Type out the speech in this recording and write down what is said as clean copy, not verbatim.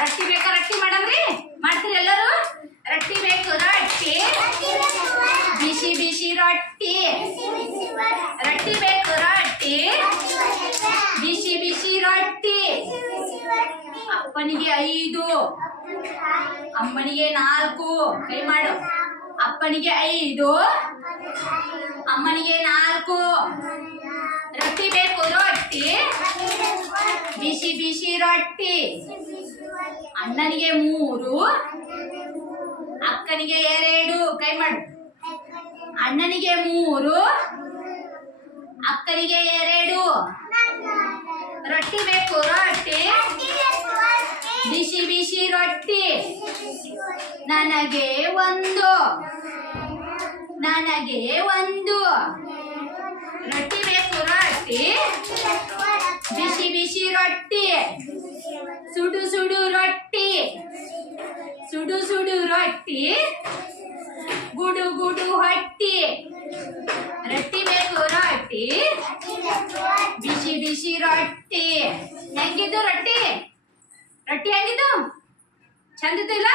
ರೊಟ್ಟಿ ಬೇಕಾ? ರೊಟ್ಟಿ ಮಾಡಮ್ರಿ? ಮಾಡ್ತೀರಿ ಎಲ್ಲರೂ? ರೊಟ್ಟಿ ಬೇಕು. ರೊಟ್ಟಿ ಬಿಸಿ ಬಿಸಿ ರೊಟ್ಟಿ. ರೊಟ್ಟಿ ಬೇಕು. ರೊಟ್ಟಿ ಬಿಸಿ ಬಿಸಿ ರೊಟ್ಟಿ. ಅಪ್ಪನಿಗೆ 5, ಅಮ್ಮನಿಗೆ 4. ಕೈ ಮಾಡು. ಅಪ್ಪನಿಗೆ 5, ಅಮ್ಮನಿಗೆ 4. ರೊಟ್ಟಿ ಬೇಕು. ರೊಟ್ಟಿ ಬಿಸಿ ಬಿಸಿ ರೊಟ್ಟಿ. ಅಣ್ಣನಿಗೆ 3, ಅಕ್ಕನಿಗೆ 2. ಕೈ ಮಾಡು. ಅಣ್ಣನಿಗೆ 3, ಅಕ್ಕನಿಗೆ 2. ರೊಟ್ಟಿ ಬೇಕು. ರೊಟ್ಟಿ ಬಿಸಿ ಬಿಸಿ ರೊಟ್ಟಿ. ನನಗೆ 1, ನನಗೆ 1. ರೊಟ್ಟಿ ಬೇಕು. ರೊಟ್ಟಿ ಬಿಸಿ ಬಿಸಿ ರೊಟ್ಟಿ. ಸುಡು ಸುಡು ರೊಟ್ಟಿ. ಸುಡು ಸುಡು ರೊಟ್ಟಿ. ಗುಡು ಗುಡು ಹೊಟ್ಟಿ. ರೊಟ್ಟಿ ಬೇಕು. ರೊಟ್ಟಿ ಬಿಸಿ ಬಿಸಿ ರೊಟ್ಟಿ. ಹೆಂಗಿದ್ದು ರೊಟ್ಟಿ? ರೊಟ್ಟಿ ಹೆಂಗಿದ್ದು? ಚಂದಿದ್ದು ಇಲ್ಲ?